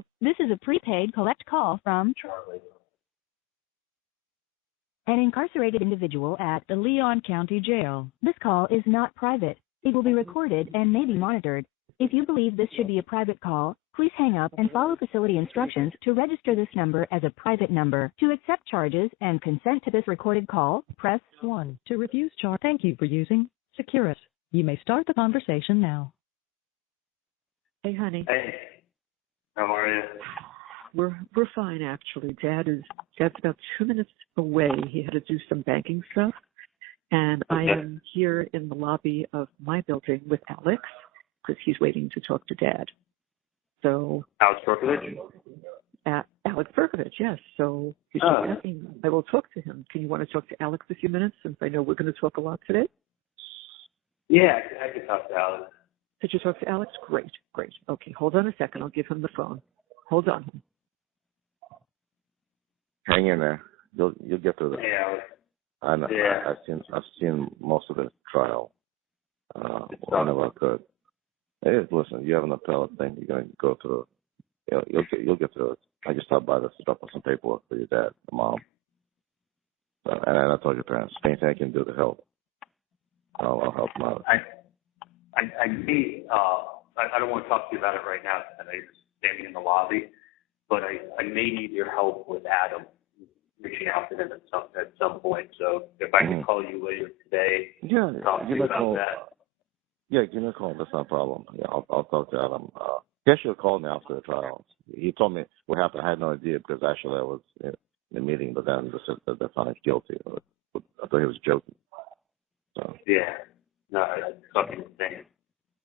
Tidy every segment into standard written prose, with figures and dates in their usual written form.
Hello, this is a prepaid collect call from Charlie. an incarcerated individual at the Leon County Jail. This call is not private. It will be recorded and may be monitored. If you believe this should be a private call, please hang up and follow facility instructions to register this number as a private number. To accept charges and consent to this recorded call, press 1. To refuse charge, thank you for using Securus. You may start the conversation now. Hey, honey. Hey, how are you? We're fine, actually. Dad's about 2 minutes away. He had to do some banking stuff, and Okay. I am here in the lobby of my building with Alex because he's waiting to talk to Dad. So Alex Berkovich? Alex Berkovich, yes. So he's just asking. I will talk to him. Can you want to talk to Alex a few minutes since I know we're going to talk a lot today? Yeah, I can talk to Alex. Did you talk to Alex? Great. Okay, hold on a second. I'll give him the phone. Hold on. Hang in there. You'll get through this. Hey, Alex. I know. Yeah. I've seen most of the trial. Whenever I could. Hey, listen, you have an appellate thing. You're gonna go through. You'll get through it. I just stopped by to drop off some paperwork for your dad, and mom. And I told your parents, anything I can do to help, I'll help them out. I don't want to talk to you about it right now because I'm standing in the lobby, but I may need your help with Adam reaching out to him at some point. So if I can call you later today, talk to you about that. Yeah, give me a call. That's not a problem. Yeah, I'll talk to Adam. He actually called me after the trial. He told me what happened. I had no idea because actually I was in the meeting, but then they said that they found him guilty. I thought he was joking. So. Yeah. No, it's fucking insane.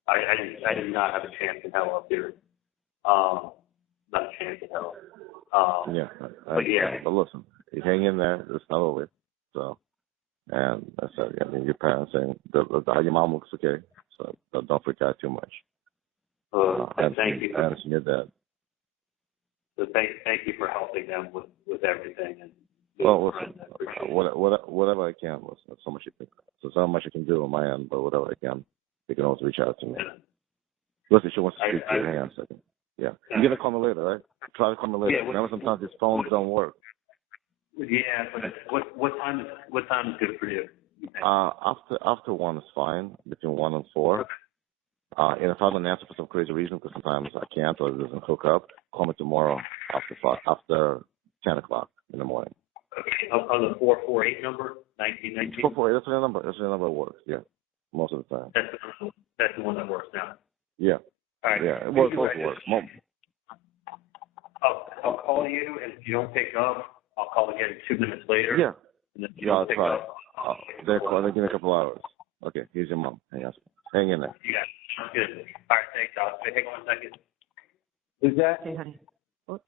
I did not have a chance in hell up here. Not a chance in hell. But listen, you hang in there. It's not over. So, and I said, your parents saying your mom looks okay. So don't freak out too much. Thank you. And your dad. So thank you for helping them with everything. And well, listen, whatever I can. Listen, there's so much you can. So there's not much I can do on my end, but whatever I can, you can always reach out to me. Listen, she wants to speak to you. Hang on a second. Yeah. You're gonna call me later, right? Try to call me later. Remember, sometimes these phones don't work. Yeah, but what time is good for you? After 1 is fine. Between 1 and 4. And if I don't answer for some crazy reason, because sometimes I can't or it doesn't hook up, call me tomorrow after 10 o'clock in the morning. Okay. On the 448 number, 1919. 448. That's the number. That's the number that works. Yeah, most of the time. That's the one that works now. Yeah. All right. Yeah. Well, it both works. I'll call you, and if you don't pick up, I'll call again 2 minutes later. Yeah. And then if you don't pick up, they give me a couple hours. Okay. Here's your mom. Hang in there. Yeah. Good. All right. Thanks, Alex. Hang on a second. Who's that? Hey, honey.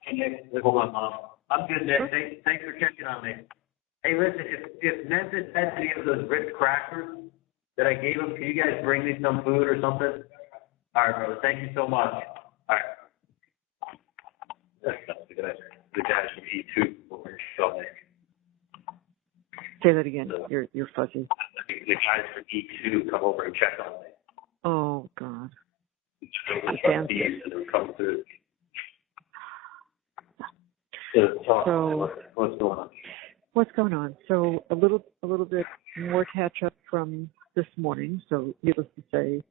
Hey, Nick. Hold on, Mom. I'm good, Nick. Thanks for checking on me. Hey, listen, if Memphis has any of those Ritz crackers that I gave him, can you guys bring me some food or something? All right, brother. Thank you so much. All right. The guys from E2 over in Shelby. Say that again. You're fuzzy. The guys from E2 come over and check on me. Oh, God. Trustees that are coming through. So, what's going on? What's going on? So a little bit more catch up from this morning. So needless to say,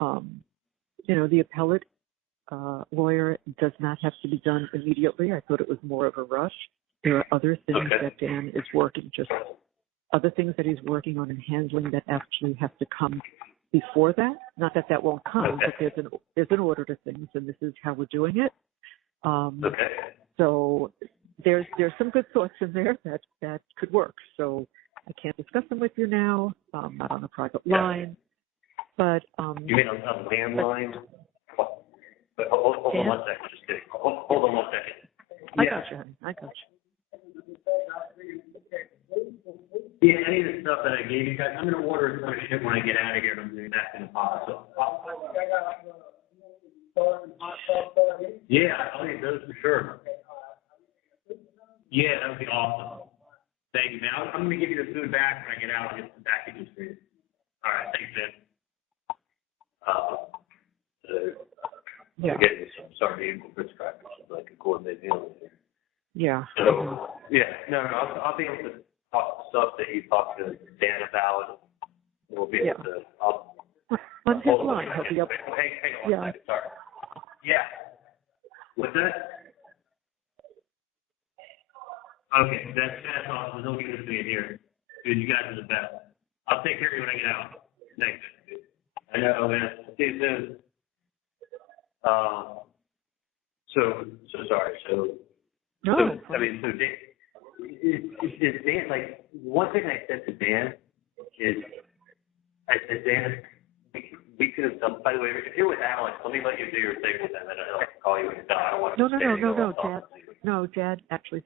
the appellate lawyer does not have to be done immediately. I thought it was more of a rush. There are other things that Dan is working, other things that he's working on and handling that actually have to come before that. Not that won't come, but there's an order to things, and this is how we're doing it. So there's some good thoughts in there that could work. So I can't discuss them with you now, not on a private line. But you mean a landline? But hold on 1 second. Just kidding. Hold on 1 second. I got you, honey. I got you. Yeah, any of the stuff that I gave you guys, I'm going to order a ton of shit when I get out of here, and I'm doing that in the pot. So, yeah, I'll eat those for sure. Yeah, that would be awesome. Thank you, man. I'm going to give you the food back when I get out and get some packages for you. All right, thanks, man. I'm getting some sardines and Ritz crackers. Like Yeah. So, yeah, no, I'll be able to talk stuff that you talked to Dan about. We'll be able to, on his line, he'll be up. Hang on a second, sorry. Yeah. What's that? Okay, that's awesome. Don't give this to me in here. Dude, you guys are the best. I'll take care of you when I get out. Thanks. I know, man. See you soon. So sorry. So Dan, is Dan, like, one thing I said to Dan is, I said, Dan, we could have done, by the way, if you're with Alex, let me let you do your thing with them, and I can call you when you're done. I don't want to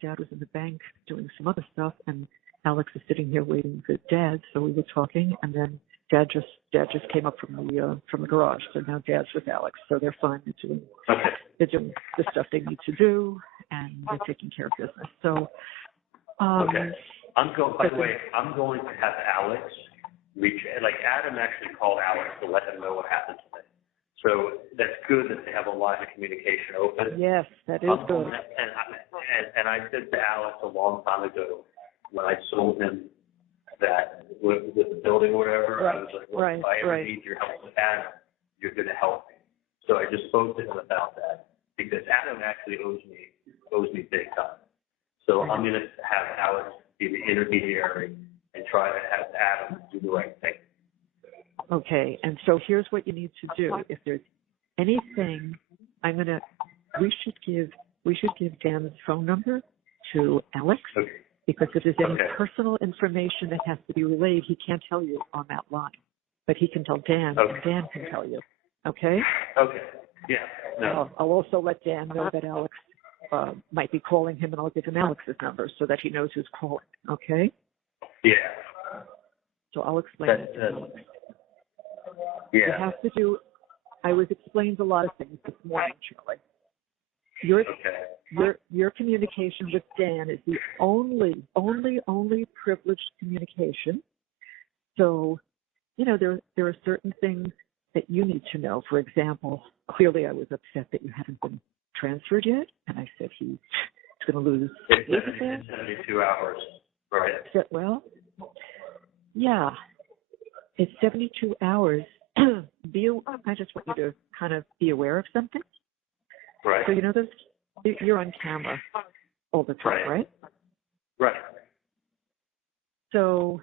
Dad was in the bank doing some other stuff, and Alex is sitting here waiting for Dad, so we were talking, and then Dad just came up from the garage, so now Dad's with Alex, so they're fine. They're doing the stuff they need to do, and they're taking care of business. So, okay. By the way, I'm going to have Alex reach, like Adam actually called Alex to let him know what happened today. So that's good that they have a line of communication open. Yes, that is good. And I said to Alex a long time ago when I sold him that with the building or whatever, I was like, well, if I ever need your help with Adam, you're going to help me. So I just spoke to him about that because Adam actually owes me big time. So I'm going to have Alex be the intermediary and try to have Adam do the right thing. Okay, and so here's what you need to do. If there's anything, we should give Dan's phone number to Alex, because if there's any personal information that has to be relayed, he can't tell you on that line, but he can tell Dan, and Dan can tell you. Okay? Okay. Yeah. No. I'll also let Dan know that Alex might be calling him, and I'll give him Alex's number so that he knows who's calling. Okay? Yeah. So I'll explain it to Alex. Yeah. You have to do. I was explained a lot of things this morning, Charlie. Your communication with Dan is the only privileged communication. So, there are certain things that you need to know. For example, clearly I was upset that you haven't been transferred yet, and I said he's going to lose. It's 72 hours, right? Well, yeah, it's 72 hours. I just want you to kind of be aware of something. Right. So you're on camera all the time, right? Right. So,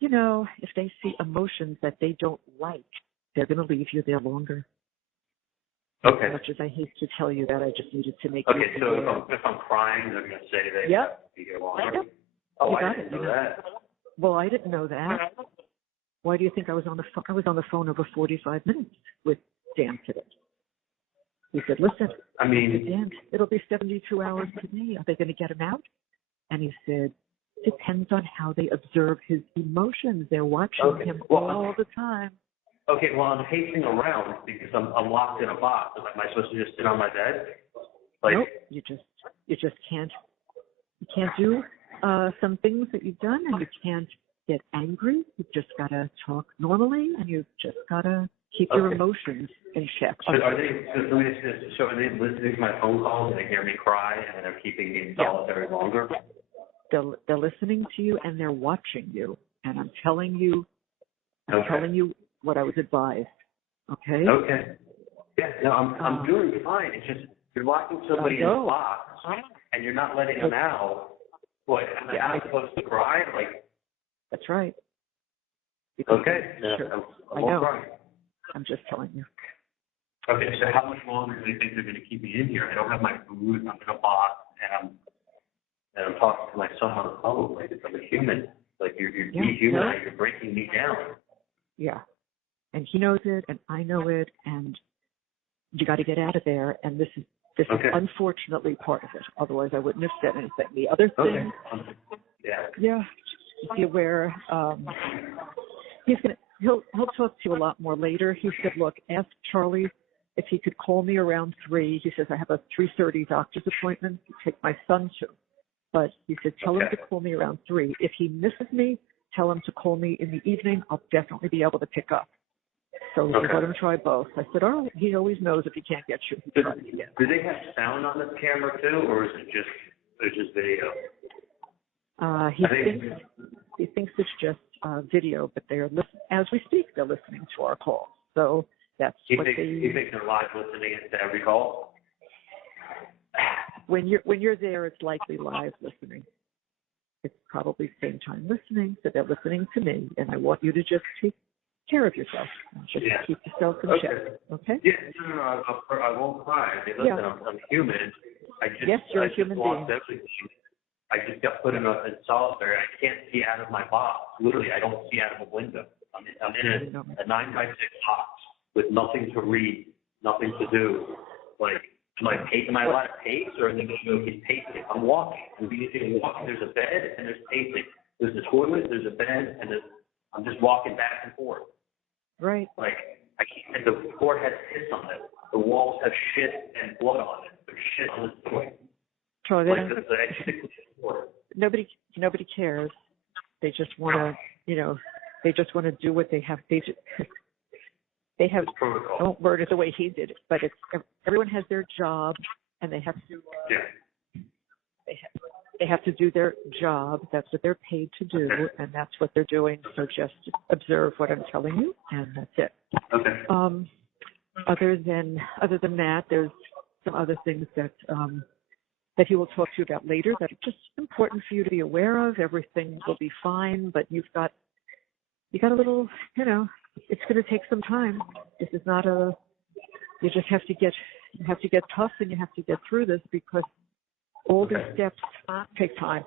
if they see emotions that they don't like, they're going to leave you there longer. Okay. As much as I hate to tell you that, I just needed to make. Okay, so if I'm crying, they're going to say they have to be here longer. Oh, I didn't know that. Well, I didn't know that. Why do you think I was on the phone? I was on the phone over 45 minutes with Dan today. He said, listen, Dan, it'll be 72 hours today. Are they going to get him out? And he said, depends on how they observe his emotions. They're watching him all the time. Okay, well, I'm pacing around because I'm locked in a box. Am I supposed to just sit on my bed? Nope, you just can't. You can't do some things that you've done, and you can't get angry. You just gotta talk normally, and you just gotta keep your emotions in check. So are they listening to my phone calls and they hear me cry and they're keeping me in solitary longer? They're listening to you and they're watching you, and I'm telling you what I was advised. Okay. Okay. Yeah. No, I'm doing fine. It's just you're locking somebody in a box and you're not letting them out. What? Am I supposed to cry? Like. That's right. Okay. Sure. I know. Crying. I'm just telling you. Okay, so how much longer do they think they're going to keep me in here? I don't have my food. I'm in a box, and I'm talking to my son on the phone like I'm a human. Like you're dehumanizing. You're breaking me down. Yeah, and he knows it, and I know it, and you got to get out of there. And this is unfortunately part of it. Otherwise, I wouldn't have said anything. The other thing, be aware. He'll talk to you a lot more later. He said, look, ask Charlie if he could call me around 3. He says, I have a 3:30 doctor's appointment to take my son to. But he said, tell him to call me around 3. If he misses me, tell him to call me in the evening. I'll definitely be able to pick up. So he said, let him try both. I said, he always knows if he can't get you. Do they have sound on this camera too, or is it just It's just video. He thinks it's just video, but they are as we speak. They're listening to our calls. So that's He what thinks they're live listening to every call. When you're there, it's likely live listening. It's probably same time listening, so they're listening to me, and I want you to just take care of yourself. Just keep yourself in check. Okay? Yeah, no, I won't cry. I mean, listen, I'm human. Yes, you're a human being. Everything. I just got put in solitary. I can't see out of my box. Literally, I don't see out of a window. I'm in a 9x6 box with nothing to read, nothing to do. Like, am I allowed to pace, or are they going to go keep pacing? I'm walking. There's a bed and there's pacing. There's a toilet, there's a bed, and I'm just walking back and forth. Right. Like, I can't. The floor has piss on it. The walls have shit and blood on it. There's shit on the floor. Charlie, nobody cares. They just want to, they just want to do what they have. They have. I won't word it the way he did it, but everyone has their job, and they have to. They have to do their job. That's what they're paid to do, and that's what they're doing. So just observe what I'm telling you, and that's it. Okay. Other than that, there's some other things that he will talk to you about later that are just important for you to be aware of. Everything will be fine, but you got a little, it's going to take some time. This is not you just have to get tough, and you have to get through this, because all these steps take time.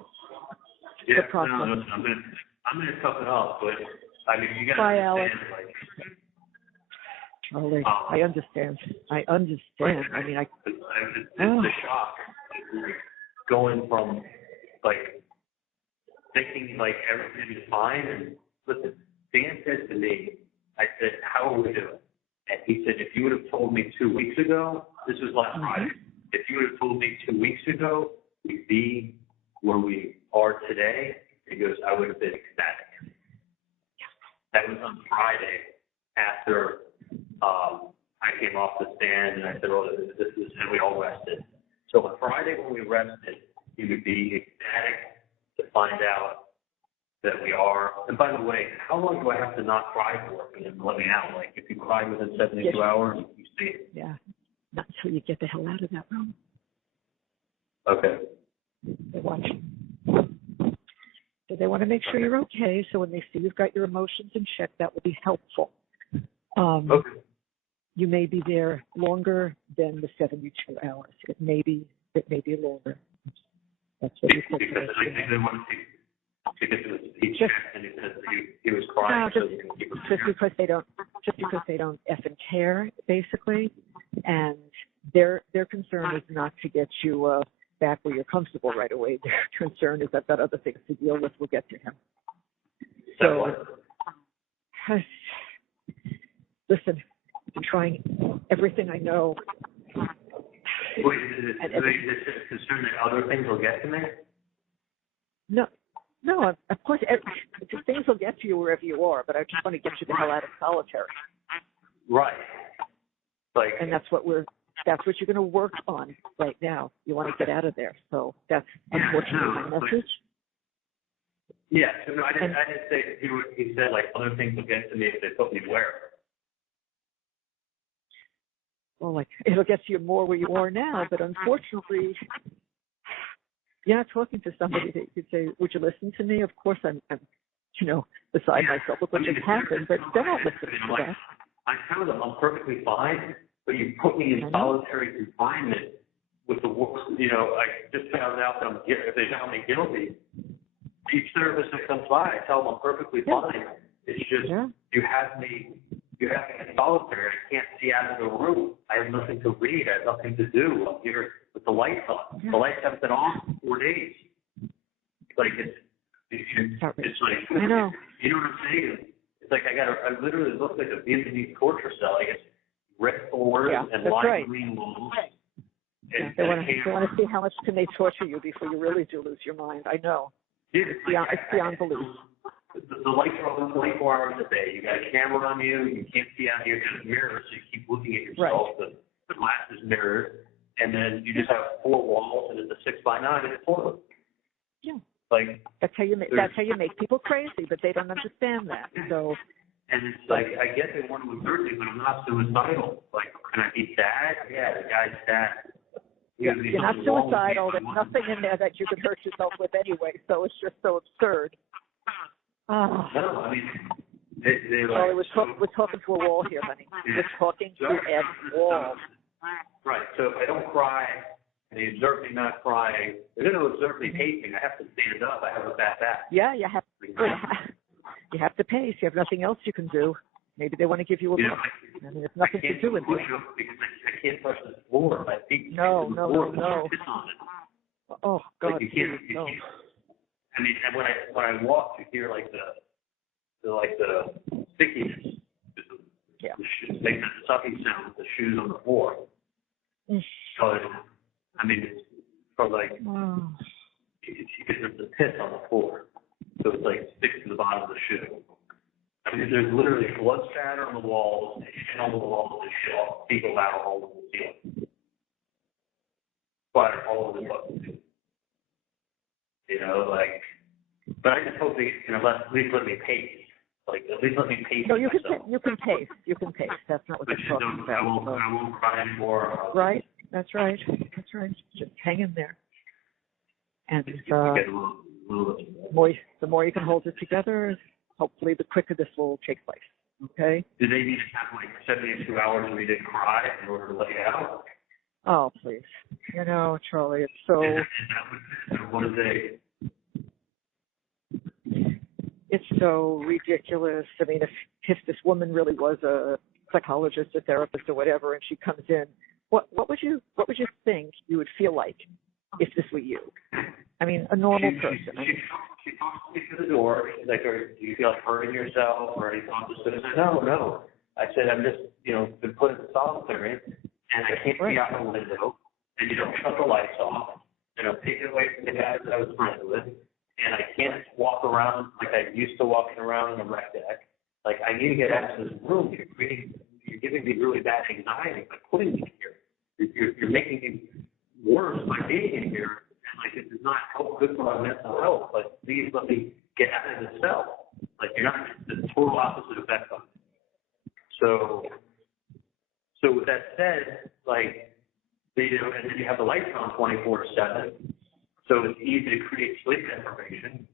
Yeah, the process. No, I'm gonna tough it up, but I mean, you gotta Bye, understand, Alex. Charlie, I understand. I mean, it's the shock, going from thinking everything is fine, and listen, Dan said to me, I said, how are we doing? And he said, if you would have told me 2 weeks ago, this was last Friday, if you would have told me 2 weeks ago we'd be where we are today, he goes, I would have been ecstatic. That was on Friday after I came off the stand, and I said, oh, this is, and we all rested. So on Friday when we rested, he would be ecstatic to find out that we are. And by the way, how long do I have to not cry for? And then let me out. If you cry within 72 hours, you see it. Yeah, not until you get the hell out of that room. Okay. They're watching. So they want to make sure you're okay. So when they see you've got your emotions in check, that will be helpful. Okay. You may be there longer than the 72 hours. It may be longer. That's what you think. Because I think they want to get to the check, and he said he was crying. Just because they don't effing care, basically, and their concern is not to get you back where you're comfortable right away. Their concern is I've got other things to deal with. We'll get to him. So, listen, I'm trying everything I know. Wait, is it concerned that other things will get to me? No, of course, things will get to you wherever you are, but I just want to get you the hell out of solitary. Right. And that's what you're going to work on right now. You want to get out of there. So that's unfortunately my message. Yeah, no, I didn't say, he said other things will get to me if they put me where. Well, it'll get to you more where you are now, but unfortunately, you're not talking to somebody that you could say, would you listen to me? Of course I'm beside myself with what just happened, but they're not listening to that. I tell them I'm perfectly fine, but you put me in solitary confinement with the worst, I just found out that if they found me guilty, each service that comes by, I tell them I'm perfectly fine. It's just, you have me in solitary. I can't see out of the room. I have nothing to read. I have nothing to do. I'm here with the lights on. The lights haven't been on for 4 days. It's I know. You know what I'm saying? It's I literally look like a Vietnamese torture cell. I guess red floors and lime green walls. Yeah, they want to see how much can they torture you before you really do lose your mind. I know. It's beyond belief. The lights are on 24 hours a day. You got a camera on you. You can't see out here. There's mirrors, so you keep looking at yourself. Right. The glass is mirrored, and then you just have 4 walls, and it's a 6x9 and a toilet. Yeah. Like that's how you make people crazy, but they don't understand that. So. And it's like, I guess they want to exert me, but I'm not suicidal. Like, can I be sad? Yeah, the guy's sad. You're not suicidal. There's nothing in there that you could hurt yourself with anyway, so it's just so absurd. No, I mean, they're Charlie, like... we're talking to a wall here, honey. We're talking to a wall. Right, so if I don't cry, and they observe me not crying, they're going to observe me pacing. I have to stand up. I have a bad back. Yeah, you have to pace. You have nothing else you can do. Maybe they want to give you a book. I mean, it's nothing to do with it. I can't touch the floor. My feet no. Oh, God. Like you can't. I mean, and when I walk, you hear like the stickiness. Yeah. Make the sucking sound with the shoes on the floor. So, I mean, it's for like, there's the piss on the floor. So it's like sticks to the bottom of the shoe. I mean, there's literally blood spatter on the walls, and shit on the walls, and shit all fecal out all over the ceiling. Splatter all over the fucking. You know, like, but I just hope they can at least let me pace. Like, at least let me pace. No, you can pace. You can pace. That's not what they're talking about. I won't cry anymore. Right. That's right. Just hang in there. And the more you can hold it together, hopefully the quicker this will take place. Okay? Do they need to have like 72 hours where you didn't cry in order to let you out? Oh, please. You know, Charlie, it's so... What is they? It's so ridiculous. I mean, if this woman really was a psychologist, a therapist, or whatever, and she comes in, what would you think you would feel like if this were you? I mean, a normal person. She talks to me through the door. She's like, do you feel like hurting yourself or anything? I said, no. I said, I'm just, been put in solitary, and I can't see out the window, and you don't shut the lights off, and I'm taken away from the guys that I was friends with, and I can't walk around like I used to walking around in a rec deck. Like, I need to get out of this room. You're giving me really bad anxiety by putting me here. You're making me worse by being in here. Like, it does not help good for my mental health. Like, please let me get out of this cell. Like, you're not the total opposite effect on it. So with that said, like, and then you have the lights on 24/7, so it's easy to create sleep deprivation.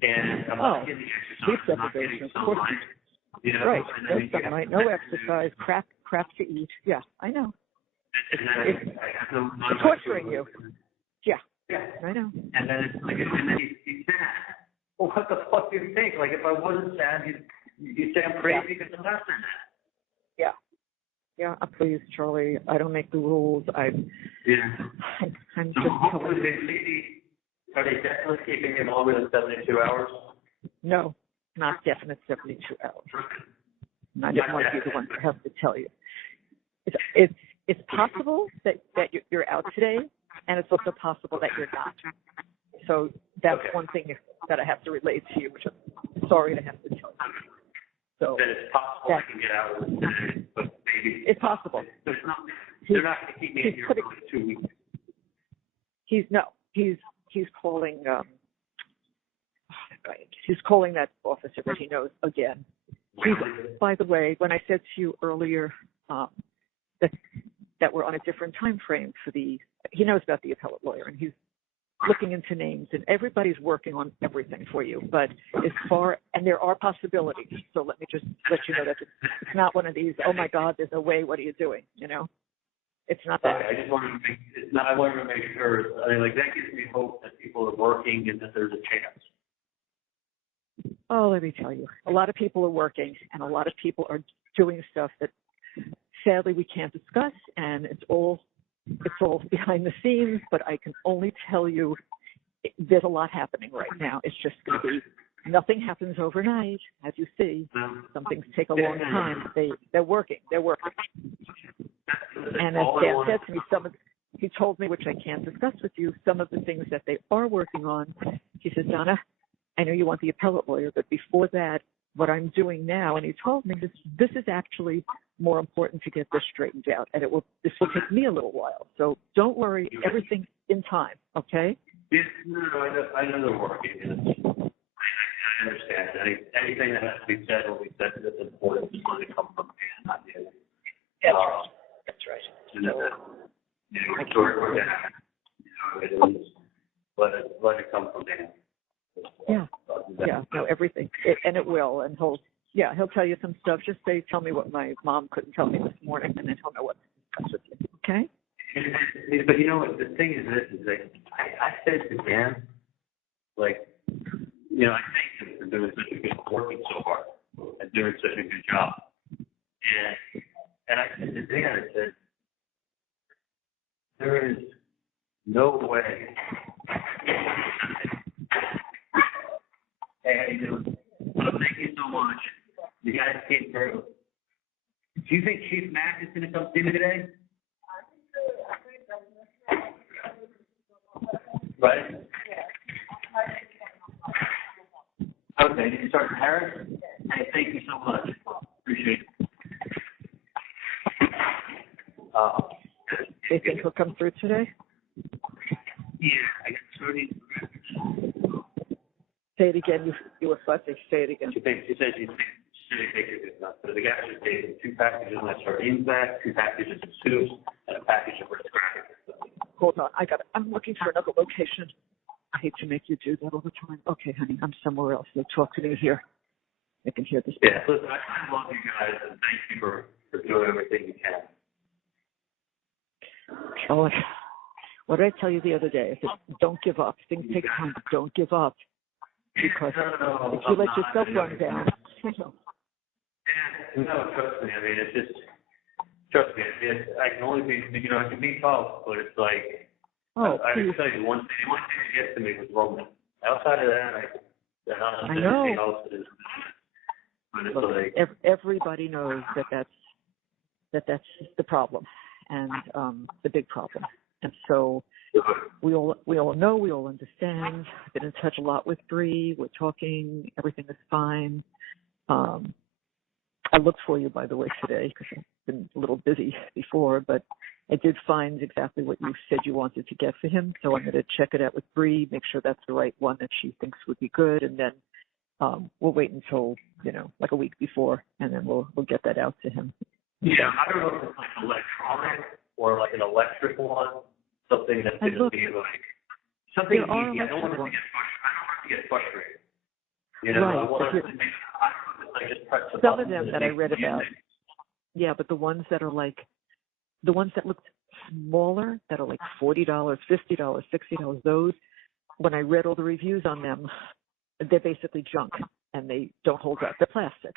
And I'm not getting exercise. Sleep deprivation, of course. Right. No sunlight, no exercise, crap to eat. Yeah, I know. It's torturing you. Yeah, I know. And then it's like, and then he's sad. Well, what the fuck do you think? Like, if I wasn't sad, you'd say I'm crazy because I'm not sad. Yeah, please, Charlie. I don't make the rules. I'm just hopefully are they definitely keeping him longer than 72 hours? No, not definite 72 hours. And I didn't want to be the one to have to tell you. It's possible that you're out today, and it's also possible that you're not. So that's one thing that I have to relate to you, which I'm sorry to have to tell you. So then it's possible I can get out of this today, but maybe it's possible. They're not going to keep me in here for like 2 weeks. He's calling. He's calling that officer that he knows again. By the way, when I said to you earlier that we're on a different time frame for he knows about the appellate lawyer, and he's looking into names, and everybody's working on everything for you. But and there are possibilities. So let me just let you know that it's not one of these, oh my God, there's no way, what are you doing? It's not that. I just wanted to make sure. I mean, like, that gives me hope that people are working and that there's a chance. Oh, let me tell you, a lot of people are working, and a lot of people are doing stuff that sadly we can't discuss, and it's all behind the scenes. But I can only tell you, there's a lot happening right now. It's just going to be, nothing happens overnight, as you see. Some things take a long time. They're working. And as Dan said to me, he told me, which I can't discuss with you, some of the things that they are working on. He says, Donna, I know you want the appellate lawyer, but before that, what I'm doing now. And he told me this is actually more important to get this straightened out, and this will take me a little while. So don't worry, everything's in time, okay? Yeah, no, I know they're working. I understand. Anything that has to be said will be said that's important. Just let it come from Dan, not you. That's right. Let it come from Dan. Yeah, no, everything, and it will, and he'll tell you some stuff. Just tell me what my mom couldn't tell me this morning, and then he'll know what to discuss with you. Okay? But you know what? The thing is, this is like I said to Dan, like, you know, I thank him for doing such a good, working so hard and doing such a good job. And I said to Dan, I said, there is no way. Hey, how you doing? Thank you so much. You guys came through. Do you think Chief Mack is going to come see me today? Right? Okay, Sergeant Harris? Hey, thank you so much. Appreciate it. Do you think he'll come through today? Yeah, I got 30. Say it again. You were fussy. Say it again. She says she's taking it. So the guy just gave 2 packages of sardines back, 2 packages of soups, and a package of Ritz crackers. Hold on. I'm looking for another location. I hate to make you do that all the time. Okay, honey, I'm somewhere else. So talk to me here. I can hear this. Yeah, listen, I love you guys, and thank you for doing everything you can. Oh, what did I tell you the other day? I said, don't give up. Things take time, but don't give up. Because if you let yourself run down, no, trust me. I mean, it's just, trust me. I can only be, you know, I can be tough, but it's like, I can tell you, one thing that gets to me was Roman. Outside of that, I know. Anything else is, but it's look, like, everybody knows that's the problem, and the big problem. And so we all know, we all understand. I've been in touch a lot with Bree. We're talking. Everything is fine. I looked for you, by the way, today because I've been a little busy before, but I did find exactly what you said you wanted to get for him. So I'm going to check it out with Bree, make sure that's the right one that she thinks would be good, and then we'll wait until, like a week before, and then we'll get that out to him. Yeah, I don't know if it's like electronic or like an electric one, something that's going to be like something easy. I don't want him to get frustrated. You know, right. I want him to make. I don't know if I just press the some button of them that I read about. Yeah, but the ones that are like the ones that look smaller, that are like $40, $50, $60, those, when I read all the reviews on them, they're basically junk and they don't hold up. They're plastic.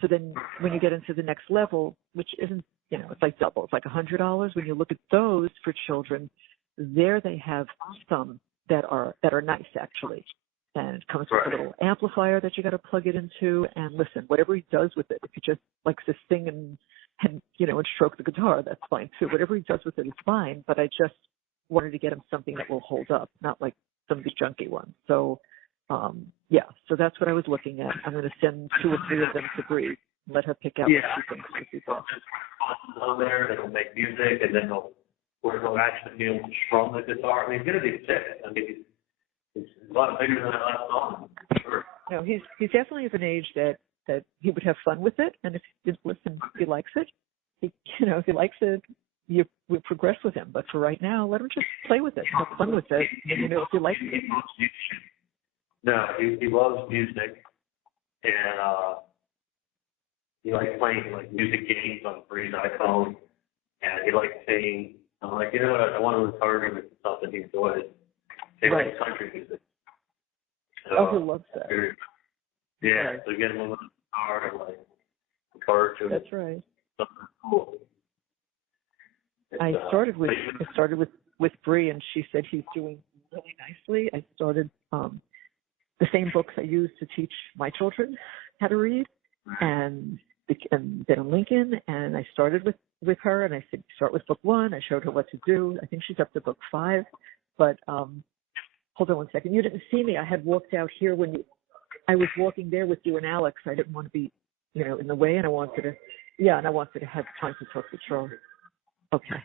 So then when you get into the next level, which isn't, it's like double. It's like $100. When you look at those for children, there they have some that are nice, actually. And it comes with a little amplifier that you got to plug it into. And listen, whatever he does with it, if he just likes to sing and stroke the guitar, that's fine too. Whatever he does with it is fine. But I just wanted to get him something that will hold up, not like some of the junky ones. So, so that's what I was looking at. I'm going to send 2 or 3 of them to Bree. Let her pick out what she thinks would be best. On there, it'll make music, and then he'll actually be able to strum the guitar. I mean, it's going to be sick. I mean, it's a lot bigger than that last song. Sure. No, he's definitely of an age that he would have fun with it, and if he likes it, if he likes it, we progress with him. But for right now, let him just play with it, have fun with it. And, if he likes it. No, he loves music, and he likes playing like music games on Bree's iPhone, and he likes singing. I'm like, you know what? I want to encourage him into something he enjoys. He likes country music. So, he loves that. Yeah, so get him on the guitar and like encourage him. That's right. Something cool. I started with Bree, and she said he's doing really nicely. I started the same books I use to teach my children how to read, and then Lincoln, and I started with her, and I said, start with book 1. I showed her what to do. I think she's up to book 5, but hold on one second. You didn't see me. I had walked out here when I was walking there with you and Alex. I didn't want to be, in the way, and I wanted to have time to talk to Charlie. Okay.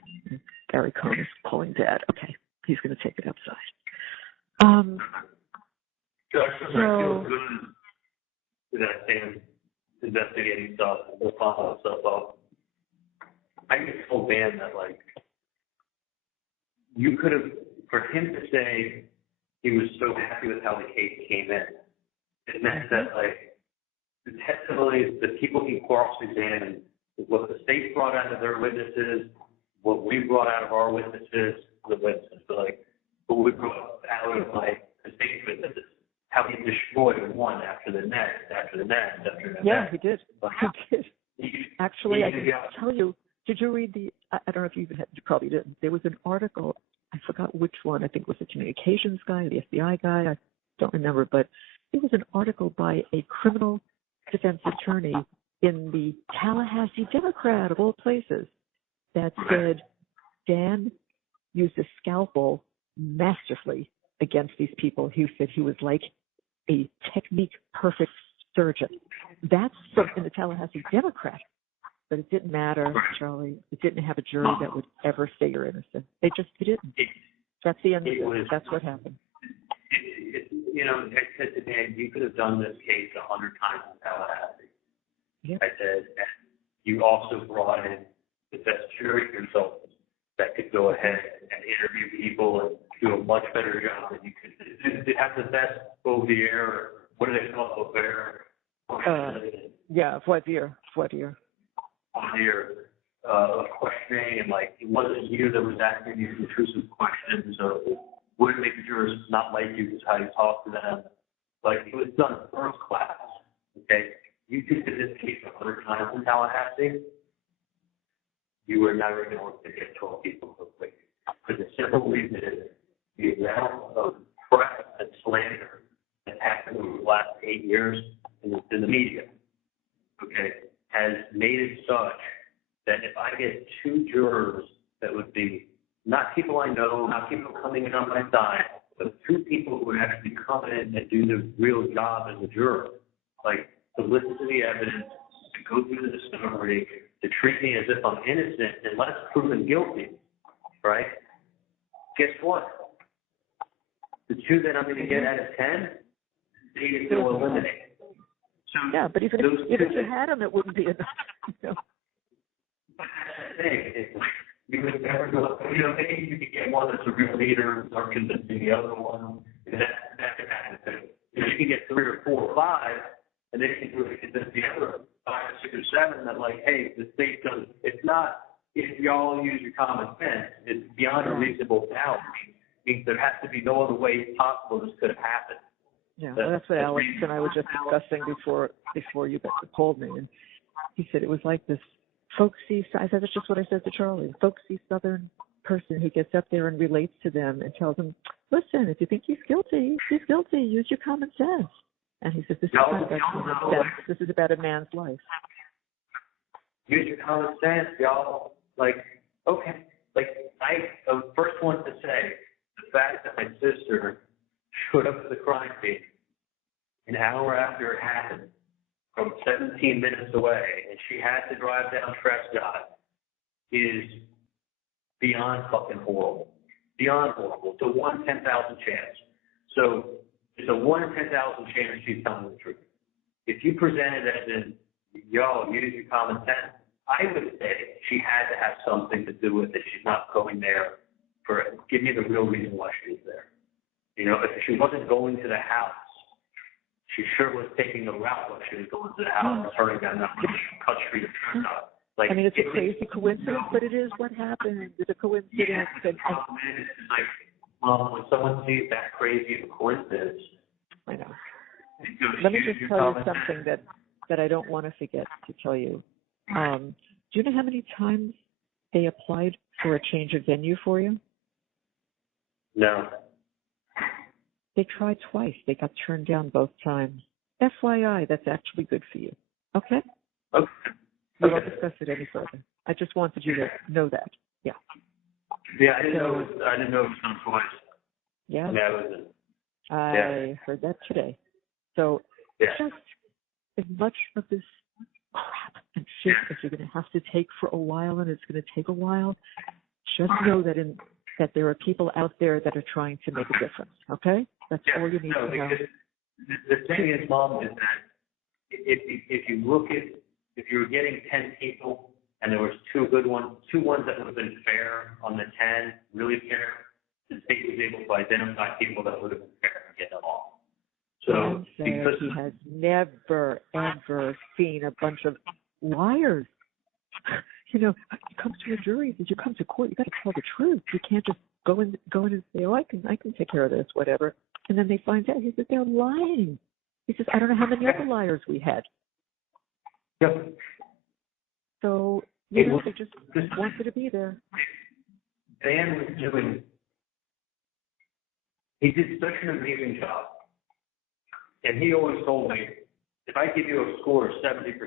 Gary Cohn is calling Dad. Okay. He's going to take it outside. I feel good that Sam's investigating stuff and we'll follow stuff up. I just told Dan that, like, you could have, for him to say he was so happy with how the case came in, it meant that, like, the testimonies, the people he cross-examined, what the state brought out of their witnesses, what we brought out of our witnesses, the witnesses, but, like, what we brought out of, like, the state witnesses, how he destroyed one after the next, after the next, after the next. Yeah, he did. He did. Actually, I can Yeah. tell you, did you read I don't know if you even had, you probably didn't. There was an article, I forgot which one, I think it was the communications guy, the FBI guy, I don't remember, but it was an article by a criminal defense attorney in the Tallahassee Democrat, of all places, that said Dan used a scalpel masterfully against these people. He said he was like a technique-perfect surgeon. That's in the Tallahassee Democrat. But it didn't matter, Charlie. It didn't have a jury that would ever say you're innocent. They didn't. That's the end of it. That's what happened. I said to Dan, you could have done this case 100 times in Tallahassee. Yep. I said, and you also brought in the best jury consultants that could go ahead and interview people and do a much better job than you could. They have the best Bouvier, what do they call it, Bouvier? Voir questioning, and, like, it wasn't you that was asking these intrusive questions, so it wouldn't make the jurors not like you because how you talk to them. Like, it was done first class, okay? You did this case 100 times in Tallahassee, you were never going to get 12 people so quick. For the simple reason is the amount of press and slander that happened over the last 8 years in the media, okay, has made it such that if I get 2 jurors that would be not people I know, not people coming in on my side, but 2 people who would actually come in and do the real job as a juror, like to listen to the evidence, to go through the discovery, to treat me as if I'm innocent unless proven guilty, right? Guess what? The 2 that I'm going to get out of 10, they get to eliminate. So yeah, but even if you had them, it wouldn't be enough. You would never go, maybe you could get one that's a real leader or convincing the other one. That could happen too. You can get 3 or 4 or 5, and then you can really convince the other 5 or 6 or 7 that, like, hey, the state doesn't, it's not, if y'all use your common sense, it's beyond a reasonable doubt. It means there has to be no other way possible this could have happened. Yeah, well, that's what Alex and I were just discussing before you called me, and he said it was like this folksy, I said that's just what I said to Charlie, folksy Southern person who gets up there and relates to them and tells them, listen, if you think he's guilty, use your common sense. And he says, this is not about common sense, this is about a man's life. Use your common sense, y'all. Like, okay, like, I'm the first one to say, the fact that my sister showed up at the crime scene an hour after it happened, from 17 minutes away, and she had to drive down Prescott, is beyond fucking horrible. Beyond horrible. It's a 1 in 10,000 chance. So it's a 1 in 10,000 chance she's telling the truth. If you present it as in, yo, use your common sense, I would say she had to have something to do with it. She's not going there for it. Give me the real reason why she was there. If she wasn't going to the house, she sure was taking the route when she was going to the house and turning down that cut street of Prescott. Like, I mean, it's a crazy coincidence, but it is what happened. It's a coincidence. Yeah, the problem is, when someone sees that crazy of a coincidence, I know. Let me just tell you something that I don't want to forget to tell you. Do you know how many times they applied for a change of venue for you? No. They tried twice. They got turned down both times. FYI, that's actually good for you. Okay? Okay. We won't discuss it any further. I just wanted you to know that. Yeah. Yeah, I didn't know it was done twice. Yeah. I heard that today. So Yeah. just as much of this crap and shit as you're going to have to take for a while, and it's going to take a while, just know that there are people out there that are trying to make a difference, okay? That's all you need to know. The thing is, Mom, is that if you look at, if you were getting 10 people and there was two good ones, two ones that would have been fair on the 10, really fair, the state was able to identify people that would have been fair and get them off. So because he has never, ever seen a bunch of liars. You know, you come to a jury, you come to court, you got to tell the truth. You can't just go in and say, oh, I can take care of this, whatever. And then they find out, he says, they're lying. He says, I don't know how many other liars we had. Yep. So, you know, they just wanted to be there. Dan was doing, he did such an amazing job. And he always told me, if I give you a score of 70%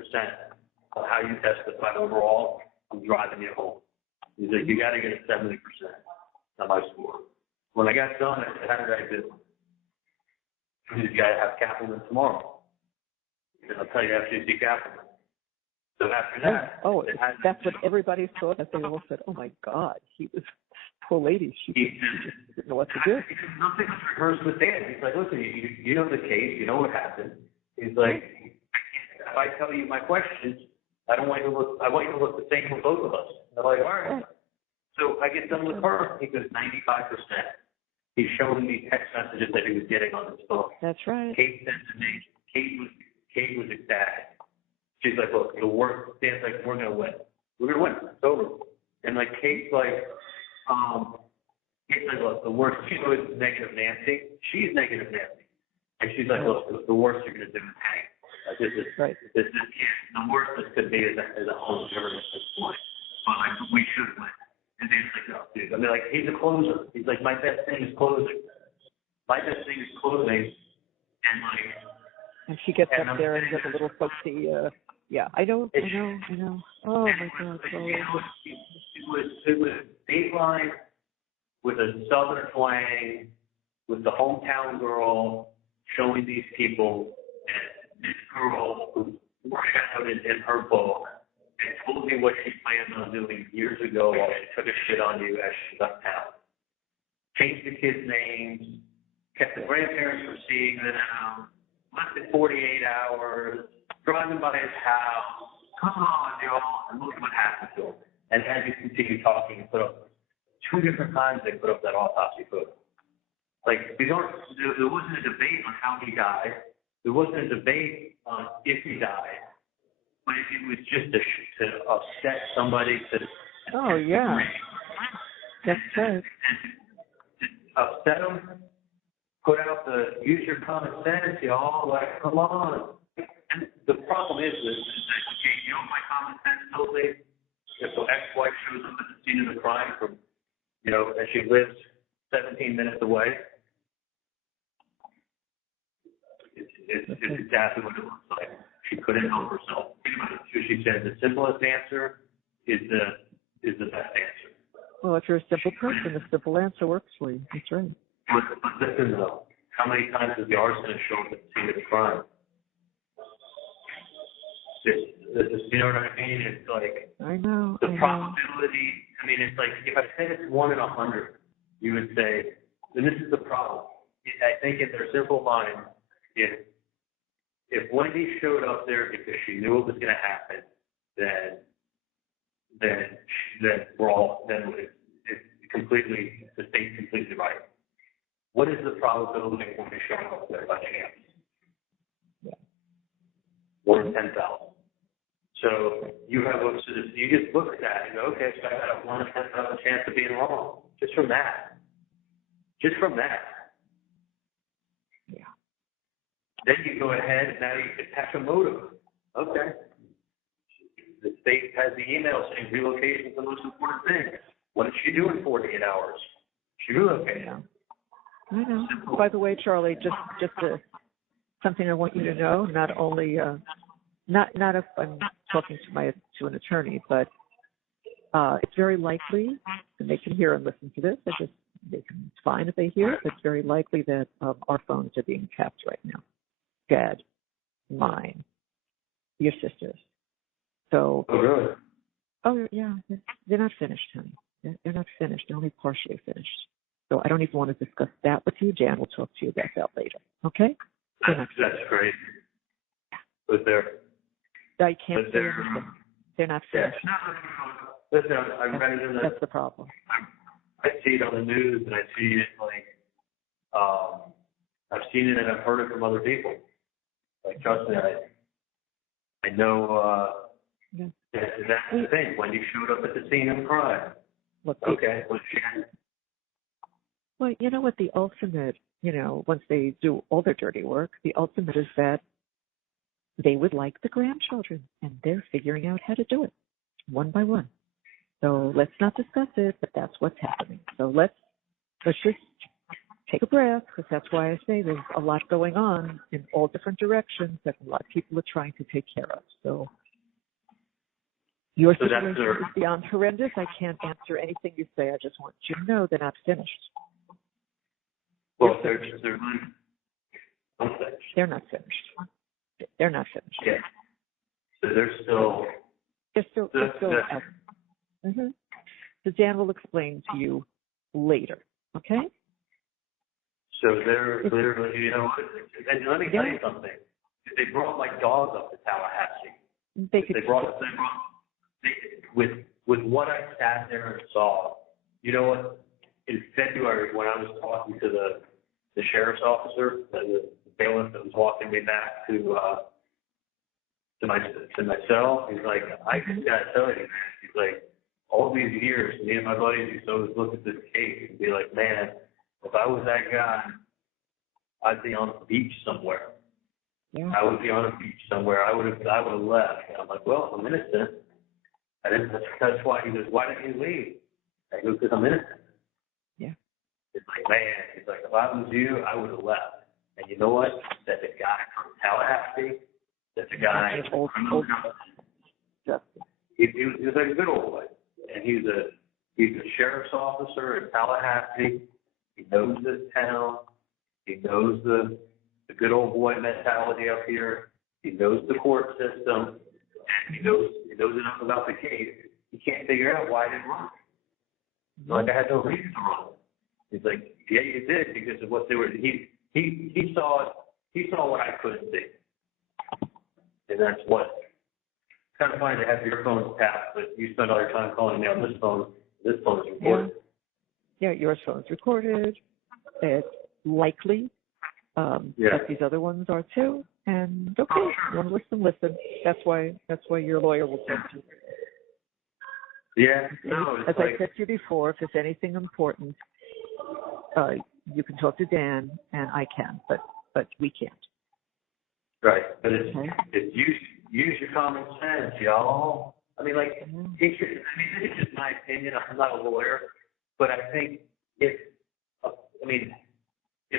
of how you testified overall, I'm driving you home. He's like, you got to get a 70% on my score. When I got done, I said, how did I do? He said, you got to have Kaplan tomorrow. And I'll tell you after you see Kaplan. So after that, that's what everybody thought. They all said, "Oh my God, he was poor lady. She just didn't know what to do." Nothing was rehearsed with Dan. He's like, "Listen, you know the case. You know what happened." He's like, "If I tell you my questions, I want you to look the same for both of us." I'm like, "All right." So I get done with her. He goes 95%. He's showing me text messages that he was getting on his phone. That's right. Kate sent to me. Kate was ecstatic. She's like, look, the work. Dan's like, we're gonna win. We're gonna win. It's over. And like Kate's like, look, the worst. She was negative Nancy. She's negative Nancy. And she's like, look, the worst you're gonna do is hang. Like, this is right. This can't. The worst this could be is a home government at this point. But like, we should win. And Dan's like, no, dude. I mean, like, he's a closer. He's like, my best thing is closing. My best thing is closing. And like. And she gets up there and gets a little folksy. Yeah, I know. Oh my God! It was Dateline with a southern twang, with the hometown girl showing these people, and this girl who shadowed in her book and told me what she planned on doing years ago while she took a shit on you as she left town. Changed the kids' names, kept the grandparents from seeing them. Less than 48 hours, driving by his house, come on, y'all, and look what happened to him. And as you continue talking, he put up 2 different times they put up that autopsy photo. Like, there wasn't a debate on how he died. There wasn't a debate on if he died. But if it was just to upset somebody to... Oh, yeah. That's right. To upset him. Put out the use your common sense, y'all. Like, come on. And the problem is that, okay, you know what my common sense tells me? If the ex-wife shows up at the scene of the crime from, you know, and she lives 17 minutes away, it's exactly what it looks like. She couldn't help herself. So she said the simplest answer is the best answer. Well, if you're a simple person, the simple answer works for you. That's right. But listen, though, how many times has the arsonist shown up at the scene of the crime? You know what I mean? It's like I know. Probability. I mean, it's like if I said it's 1 in 100, you would say, and this is the problem. I think in their simple mind, if Wendy showed up there because she knew it was going to happen, then we're all it's completely the state's completely right. What is the probability of Wendy showing up there by chance? Yeah. 1 in 10,000. So you just look at that and go, okay, so I got a 1 in 10,000 chance of being wrong. Just from that. Yeah. Then you go ahead and now you attach a motive. Okay. The state has the email saying relocation is the most important thing. What did she do in 48 hours? She relocated. Yeah. I know. By the way, Charlie, just something I want you to know. Not only not if I'm talking to an attorney, but it's very likely, and they can hear and listen to this. It's fine if they hear it. But it's very likely that our phones are being tapped right now. Gad. mine, your sister's. So. Oh, really? Oh, yeah. They're not finished, honey. They're not finished. They're only partially finished. So I don't even want to discuss that with you. Jan will talk to you about that later. Okay? That's great. But I can't say anything. They're not finished. Yeah. Listen, I read it in the. That's the problem. I see it on the news, and I see it I've seen it and I've heard it from other people. Like, trust me, I know. That's the thing. Wendy showed up at the scene of the crime. Okay. Well, you know what? The ultimate, once they do all their dirty work, the ultimate is that they would like the grandchildren, and they're figuring out how to do it one by one. So let's not discuss it, but that's what's happening. So let's just take a breath, because that's why I say there's a lot going on in all different directions that a lot of people are trying to take care of. So your situation is beyond horrendous. I can't answer anything you say. I just want you to know they're not finished. Well, they're not finished. They're not finished. Yeah. So they're still out. Mm-hmm. So Dan will explain to you later. Okay? So they're literally, and let me tell you something. If they brought my dog up to Tallahassee, with what I sat there and saw, you know what? In February, when I was talking to the sheriff's officer, the bailiff that was walking me back to my cell, he's like, I just gotta tell you, man. He's like, all these years, me and my buddies used to always look at this case and be like, man, if I was that guy, I'd be on a beach somewhere. Yeah. I would be on a beach somewhere. I would have left. And I'm like, well, I'm innocent. And that's why he goes, why didn't you leave? I go, because I'm innocent. Yeah. It's like, man, he's like, if I was you, I would have left. And you know what? That's a guy from Tallahassee. That's a guy from criminal justice. He was like a good old boy. And he's a sheriff's officer in Tallahassee. He knows this town. He knows the good old boy mentality up here. He knows the court system, and he knows enough about the case. He can't figure out why I didn't run. Like, I had no reason to run. He's like, yeah, you did, because of what they were. He saw it. He saw what I couldn't see, and that's what. Kind of funny to have your phone tapped, but you spend all your time calling me on this phone. This phone's recorded. Yeah, your phone's recorded. It's likely that these other ones are too. And okay, you want to listen. That's why your lawyer will talk to you. Yeah, no. As I said to you before, if there's anything important, you can talk to Dan, and I can, but we can't. Right, but it's use your common sense, y'all. I mean, like, this is just my opinion. I'm not a lawyer, but I think if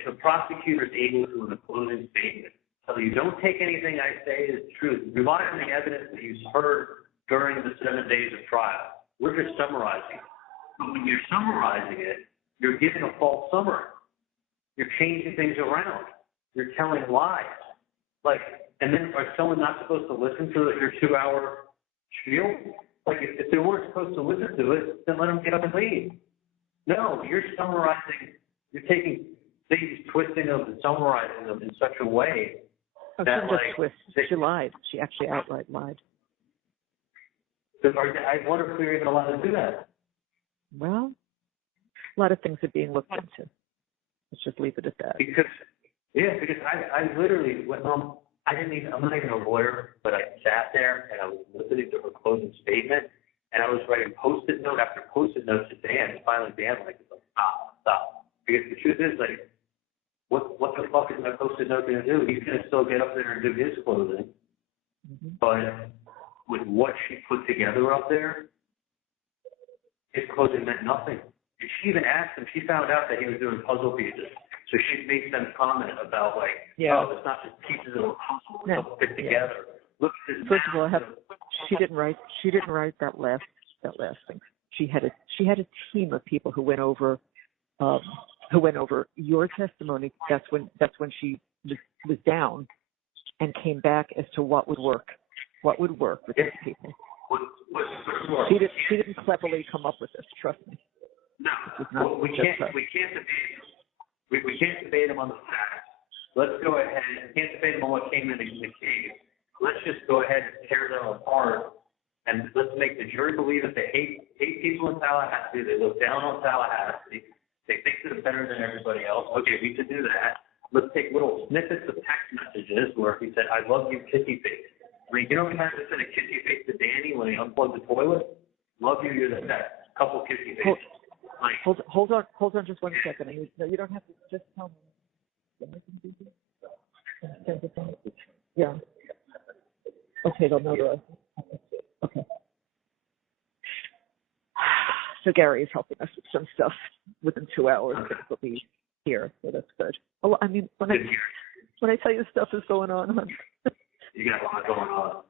a prosecutor is able to, in a closing statement, tell you, don't take anything I say as truth. Rely on the evidence that you heard during the 7 days of trial. We're just summarizing it. But when you're summarizing it, you're giving a false summary. You're changing things around. You're telling lies. Like, and then are someone not supposed to listen to your 2-hour spiel? Like, if they weren't supposed to listen to it, then let them get up and leave. No, you're summarizing. You're taking things, twisting them, and summarizing them in such a way that, like, she lied. She actually outright lied. I wonder if we're even allowed to do that. Well, a lot of things are being looked into. Let's just leave it at that. Because I literally went home. I'm not even a lawyer, but I sat there and I was listening to her closing statement, and I was writing post-it note after post-it note to Dan. And finally, Dan was like, stop. Because the truth is, like, what the fuck is my post-it note going to do? He's going to still get up there and do his closing. Mm-hmm. But with what she put together up there, his closing meant nothing. And she even asked him, she found out that he was doing puzzle pieces. So she made some comment about, like, it's not just pieces of a puzzle, it's all fit together. Look at this. First of all, she didn't write that last thing. She had a team of people who went over your testimony. That's when she was down, and came back as to what would work with these people. He didn't cleverly come up with this. Trust me. No, we can't debate him on the facts. Let's go ahead. We can't debate him on what came in the case. Let's just go ahead and tear them apart, and let's make the jury believe that they hate people in Tallahassee. They look down on Tallahassee. They think they're better than everybody else. Okay, we can do that. Let's take little snippets of text messages where he said, "I love you, kissy face." I mean, you know how many times I sent a kissy face to Danny when he unplugged the toilet? Love you, you're the best. Couple kissy faces. Hold on just 1 second. No, you don't have to just tell me. Yeah. Okay, they'll notarize. Okay. So Gary is helping us with some stuff within 2 hours. He'll be here, so that's good. Oh, I mean, when I tell you stuff is going on, you got a lot going on.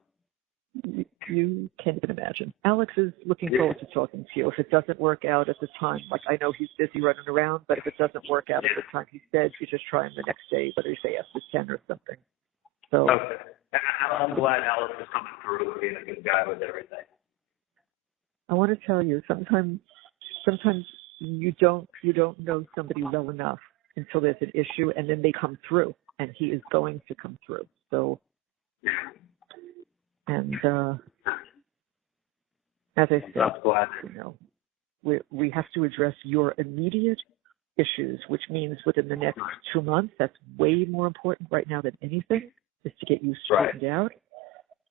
You can't even imagine. Alex is looking forward to talking to you. If it doesn't work out at the time, like I know he's busy running around, but if it doesn't work out at the time he said, you just try him the next day, whether you say after 10 or something. So okay. I'm glad Alex is coming through being a good guy with everything. I want to tell you, sometimes you don't know somebody well enough until there's an issue, and then they come through, and he is going to come through. So, and as I said, we have to address your immediate issues, which means within the next 2 months. That's way more important right now than anything, is to get you straightened out.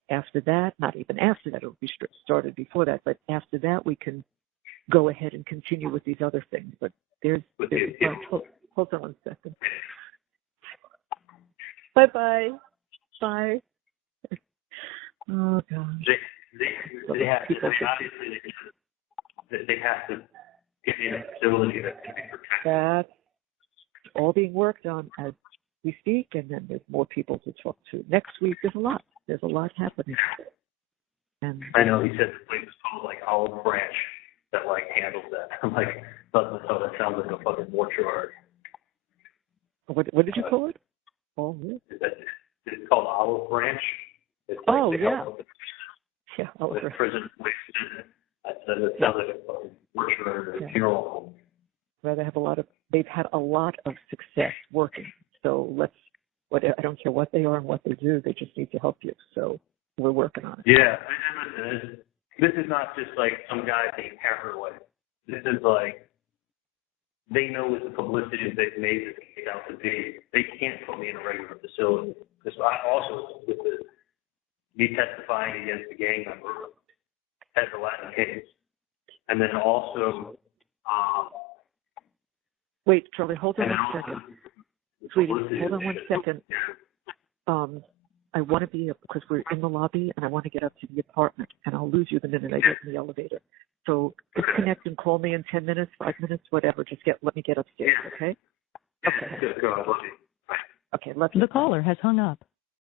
After that, not even after that, it'll be started before that, but after that, we can go ahead and continue with these other things. But hold on 1 second. Bye. Oh, God. They have to get me in a facility that can be protected. That's all being worked on as we speak, and then there's more people to talk to. Next week, there's a lot happening. And I know, he said the place is called like Olive Branch that like handles that. I'm like, that sounds like a fucking mortuary. What did you call it? Oh, it's called Olive Branch. It's like Olive Branch. Prison place. I said it sounds like a fucking mortuary or funeral home. They've had a lot of success working. So I don't care what they are and what they do, they just need to help you. So we're working on it. Yeah, and this is not just like some guy being heroin. This is like, they know with the publicity that they've made this case out to be, they can't put me in a regular facility. Because I also, with me testifying against the gang member at the Latin case. And then also... Wait, Charlie, hold on 1 second. Sweetie, hold on 1 second. I want to because we're in the lobby, and I want to get up to the apartment, and I'll lose you the minute I get in the elevator. So disconnect and call me in 10 minutes, 5 minutes, whatever. Just let me get upstairs, okay? Okay. Good. Go. I love you. Bye. Okay, love you. The caller has hung up.